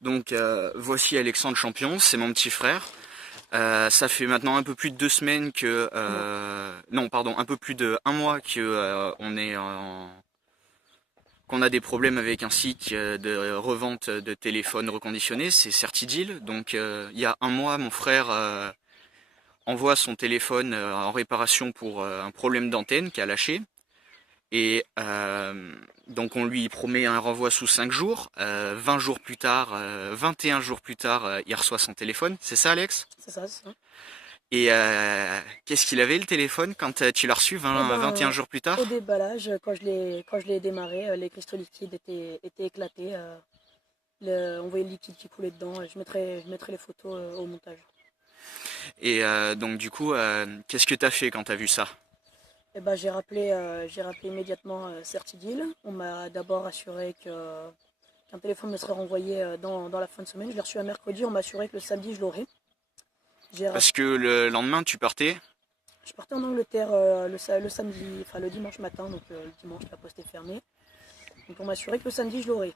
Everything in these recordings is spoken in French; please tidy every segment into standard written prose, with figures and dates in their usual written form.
Donc voici Alexandre Champion, c'est mon petit frère. Ça fait maintenant un peu plus de 2 semaines que... non, pardon, un peu plus de 1 mois que qu'on a des problèmes avec un site de revente de téléphones reconditionnés, c'est Certideal. Donc il y a 1 mois, mon frère envoie son téléphone en réparation pour un problème d'antenne qui a lâché. Et donc on lui promet un renvoi sous 5 jours. 20 jours plus tard, 21 jours plus tard, il reçoit son téléphone. C'est ça, Alex? C'est ça, c'est ça. Et qu'est-ce qu'il avait le téléphone quand tu l'as reçu Eh 21 ben, jours plus au tard? déballage, quand je l'ai démarré, les cristaux liquides étaient éclatés. On voyait le liquide qui coulait dedans. Je mettrai les photos au montage. Et donc du coup, qu'est-ce que t'as fait quand t'as vu ça? Eh ben, j'ai rappelé immédiatement Certideal. On m'a d'abord assuré qu'un téléphone me serait renvoyé dans la fin de semaine. Je l'ai reçu un mercredi. On m'a assuré que le samedi, je l'aurais. J'ai rap- Parce que le lendemain tu partais? Je partais en Angleterre le samedi, enfin le dimanche matin, donc le dimanche, la poste est fermée. Donc on m'a assuré que le samedi, je l'aurais.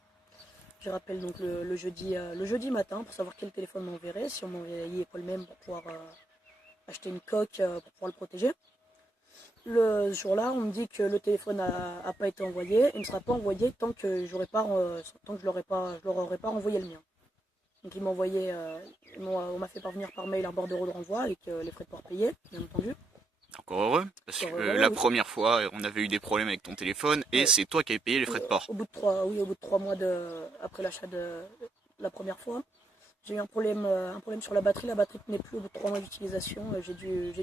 Je rappelle donc le jeudi matin pour savoir quel téléphone m'enverrait, si on m'envoyait pas le même pour pouvoir acheter une coque pour pouvoir le protéger. Le jour-là, on me dit que le téléphone n'a pas été envoyé et ne sera pas envoyé tant que tant que je leur aurais pas renvoyé le mien. Donc ils m'ont envoyé, on m'a fait parvenir par mail un bordereau de renvoi avec les frais de port payés, bien entendu. Encore heureux, parce Encore que heureux, la oui. première fois on avait eu des problèmes avec ton téléphone et Ouais. c'est toi qui avais payé les frais de port. Au bout de 3 mois après l'achat de la première fois, j'ai eu un problème sur la batterie. La batterie tenait plus au bout de 3 mois d'utilisation. J'ai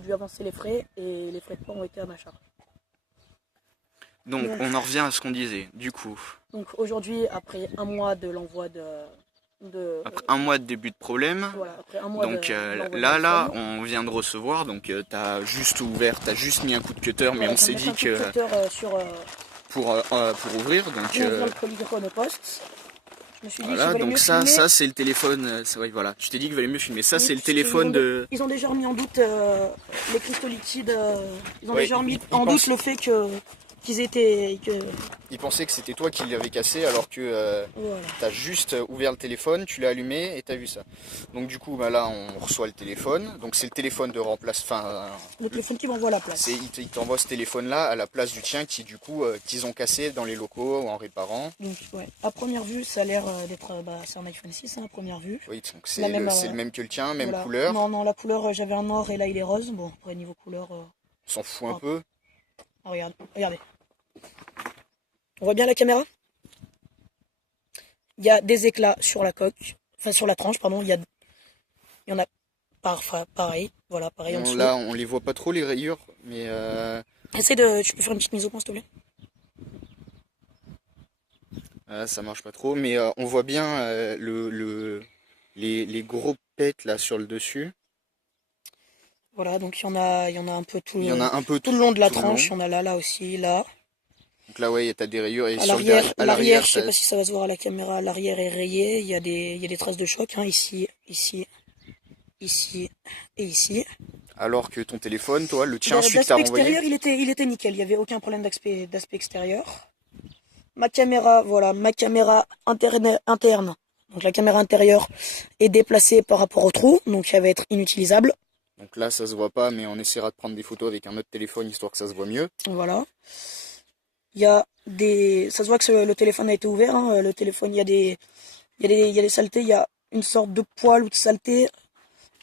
dû avancer les frais et les frais de port ont été à ma charge. Donc Donc, on en revient à ce qu'on disait. Du coup, donc aujourd'hui, après 1 mois de l'envoi de après 1 mois de début de problème, voilà, après un mois donc de l'envoi du là, téléphone, on vient de recevoir, donc t'as juste mis un coup de cutter, mais voilà, on je viens de s'est mettre dit un coup de que cutter pour ouvrir, donc pour ouvrir le polygraphe au poste. Je me suis dit qu'il voilà, valait donc mieux filmer. ça c'est le téléphone, ouais, voilà, tu t'es dit qu'il valait mieux filmer. Ça Oui, c'est le puisqu'ils téléphone de, ils ont déjà remis en doute les cristaux liquides. Ils ont ouais, déjà remis il en doute pense, le fait qu'ils étaient. il pensait que c'était toi qui l'avais cassé, alors que Voilà. t'as juste ouvert le téléphone, tu l'as allumé et t'as vu ça. Donc du coup, bah là, on reçoit le téléphone. Donc c'est le téléphone de remplace, enfin, Le téléphone qui m'envoie à la c'est place. il t'envoie ce téléphone-là à la place du tien qui du coup qu'ils ont cassé dans les locaux ou en réparant. Donc, ouais. À première vue, ça a l'air d'être. C'est un iPhone 6, hein, à première vue. Oui, donc La même. c'est le même que le tien, même Voilà. couleur. Non, non, la couleur, j'avais un noir et là il est rose. Bon, après, niveau couleur. On s'en fout un Enfin, peu. regarde, regardez. On voit bien la caméra? Il y a des éclats sur la coque. Enfin, sur la tranche, pardon. Il y en a pareil. Voilà, pareil en dessous. Là, on les voit pas trop les rayures, mais Tu peux faire une petite mise au point, s'il te plaît? ça marche pas trop. Mais on voit bien les gros pets là sur le dessus. Voilà, donc il y en a un peu Il y en a un peu tout le long de la tout le tranche. long. Il y en a là aussi, là. Donc là, ouais, t'as des rayures et À sur le l'arrière, à l'arrière, je sais pas si ça va se voir à la caméra, l'arrière est rayé. Il y a des traces de choc, hein, ici, ici, ici et ici. alors que ton téléphone, toi, le tien, celui que t'as D'aspect renvoyé, extérieur, il était nickel. Il n'y avait aucun problème d'aspect extérieur. Ma caméra, voilà, ma caméra interne. Donc la caméra intérieure est déplacée par rapport au trou, donc elle va être inutilisable. donc là, ça se voit pas, mais on essaiera de prendre des photos avec un autre téléphone histoire que ça se voit mieux. Voilà. Ça se voit que le téléphone a été ouvert, hein. Le téléphone, il y a des saletés. Il y a une sorte de poil ou de saleté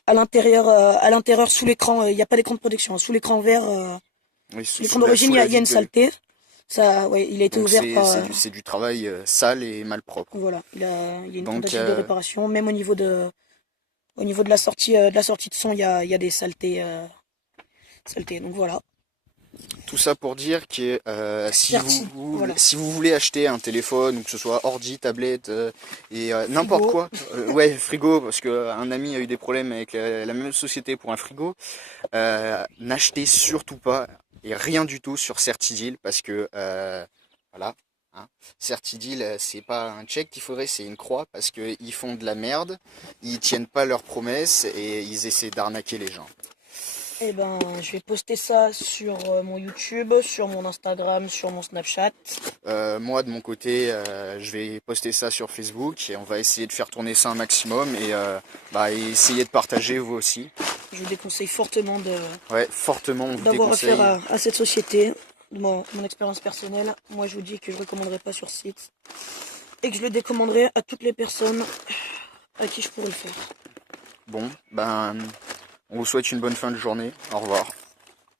à l'intérieur sous l'écran. Il n'y a pas d'écran de protection, hein. Sous l'écran vert, Oui, sous l'écran d'origine, sous il y la a une vitre de. saleté. Ça, ouais, il a été Donc ouvert par. c'est du travail sale et mal propre. Voilà, il y a une Donc tentative de réparation. Même au niveau de la sortie de son, il y a des saletés. Donc voilà. tout ça pour dire que Voilà. si vous voulez acheter un téléphone, ou que ce soit ordi, tablette et n'importe Frigo. quoi, ouais, frigo, parce que un ami a eu des problèmes avec la même société pour un frigo, n'achetez surtout pas et rien du tout sur Certideal parce que voilà. Hein. Certideal, c'est pas un check qu'il faudrait, c'est une croix parce qu'ils font de la merde, ils tiennent pas leurs promesses et ils essaient d'arnaquer les gens. Eh ben, je vais poster ça sur mon YouTube, sur mon Instagram, sur mon Snapchat. Moi de mon côté, je vais poster ça sur Facebook et on va essayer de faire tourner ça un maximum et essayer de partager vous aussi. Je vous déconseille fortement Ouais, fortement on vous d'avoir déconseille. affaire à cette société. De mon expérience personnelle, moi je vous dis que je ne recommanderais pas sur site et que je le décommanderais à toutes les personnes à qui je pourrais le faire. Bon, on vous souhaite une bonne fin de journée. Au revoir.